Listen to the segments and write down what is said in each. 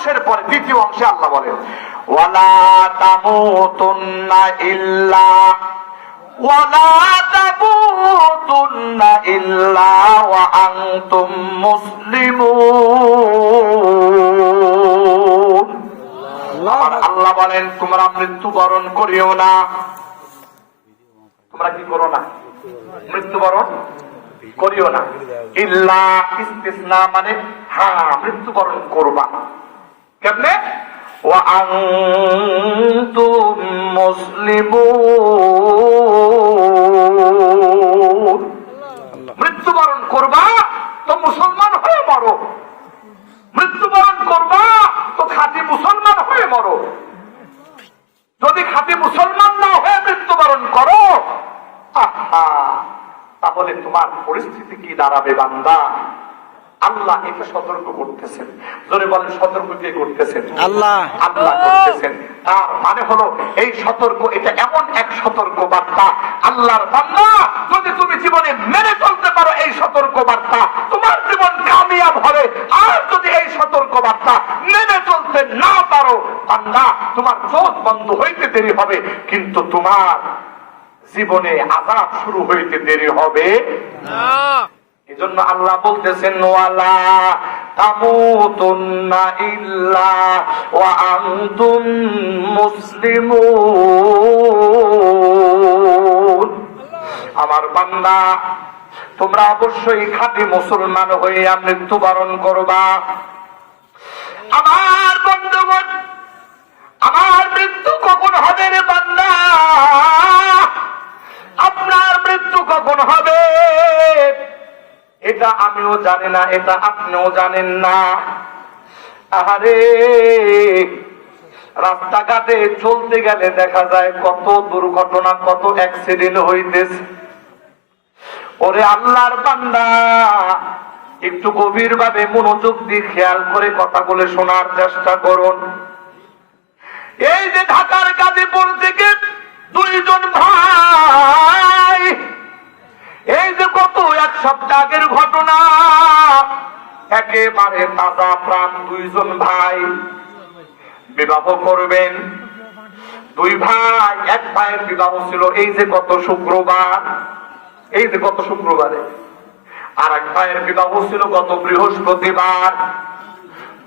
অংশের পরে দ্বিতীয় অংশে আল্লাহ বলেন ওয়ালা তামুতুন্না ইল্লা ওয়া আনতুম মুসলিমুন। আল্লাহ বলেন তোমরা মৃত্যুবরণ করিও না। তোমরা কি করো না? মৃত্যুবরণ করিও না। ইল্লা ইস্তিসনা মানে হ্যাঁ মৃত্যুবরণ করবা। কেমনে? ওয়া আনতুম মুসলিমুন। মৃত্যুবরণ করবা তো মুসলমান হয়ে মরো, মৃত্যুবরণ করবা তো খাঁটি মুসলমান হয়ে মরো। যদি খাঁটি মুসলমান না হয়ে মৃত্যুবরণ করো তাহলে তোমার পরিস্থিতি কি দাঁড়াবে বান্দা? আল্লাহ এটা সতর্ক করতেছেন। জোরে বলেন সতর্ক কে করতেছেন? আল্লাহ। আল্লাহ করতেছেন। তার মানে হলো এই সতর্ক, এটা এমন এক সতর্ক বার্তা আল্লাহর বান্দা, যদি তুমি জীবনে মেনে চলতে পারো এই সতর্ক বার্তা, তোমার জীবন কামিয়াব হবে। আর যদি এই সতর্ক বার্তা মেনে চলতে না পারো বান্দা, তোমার চোখ বন্ধ হইতে দেরি হবে, কিন্তু তোমার জীবনে আযাব শুরু হইতে দেরি হবে না। এজন্য আল্লাহ বলতেছেন ওয়ালা তামুতুন্না ইল্লা ওয়া আনতুম মুসলিমুন। আমার বান্দা তোমরা অবশ্যই খাঁটি মুসলমান হইয়া মৃত্যুবরণ করবা। আমার বন্ধুগণ, আমার মৃত্যু কখন হবে রে বান্দা? আপনার মৃত্যু কখন হবে এটা আমিও জানি না, এটা আপনিও জানেন না। আরে রাস্তাঘাটে চলতে গেলে দেখা যায় কত দুর্ঘটনা, কত অ্যাক্সিডেন্ট হইতেছে। ওরে আল্লাহর বান্দা, একটু গভীর ভাবে মনোযোগ দিয়ে খেয়াল করে কথাগুলো শোনার চেষ্টা করুন। এই যে ঢাকার গাজীপুর থেকে দুইজন ভাই, এই যে গত এক সপ্তাহ আগের ঘটনা, একেবারে তাজা প্রাণ দুইজন ভাই বিবাহ করবেন। দুই ভাই, এক ভাইয়ের বিবাহ ছিল এই যে গত শুক্রবার, এই যে গত শুক্রবারে, আর এক ভাইয়ের বিবাহ ছিল গত বৃহস্পতিবার।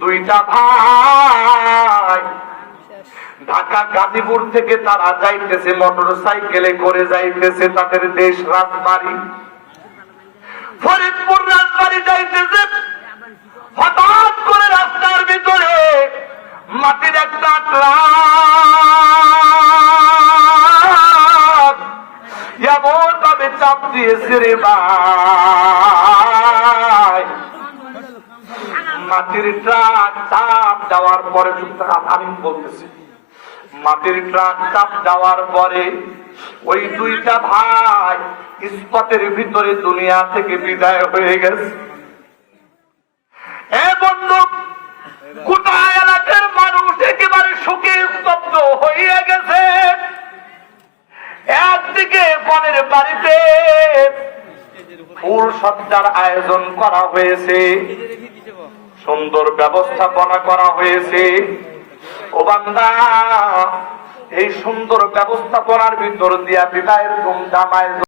দুইটা ভাই ঢাকা গাজীপুর থেকে তারা যাইতেছে, মোটর সাইকেলে করে যাইতেছে তাদের দেশ রাজবাড়ী, ফরিদপুর রাজবাড়ী যাইতেছে। হঠাৎ করে রাস্তার ভিতরে মাটির একটা ট্রাক এমন ভাবে চাপ দিয়েছে রে ভাই, মাটির ট্রাক চাপ দেওয়ার পরে, আমি বলতেছি মাটির ট্রাক চাপ দেওয়ার পরে ওই দুইটা ভাই স্পটের ভিতরে দুনিয়া থেকে বিদায় হয়ে গেছে। এ বন্ধু, গোটা এলাকার মানুষ একেবারে শোকে স্তব্ধ হয়ে গেছে। একদিকে বনের বাড়িতে ফুল সজ্জার আয়োজন করা হয়েছে, সুন্দর ব্যবস্থাপনা করা হয়েছে। ও বান্দা, এই সুন্দর ব্যবস্থাপনার ভিতর দিয়া বিদায়ের ধুমধাম আয়োজন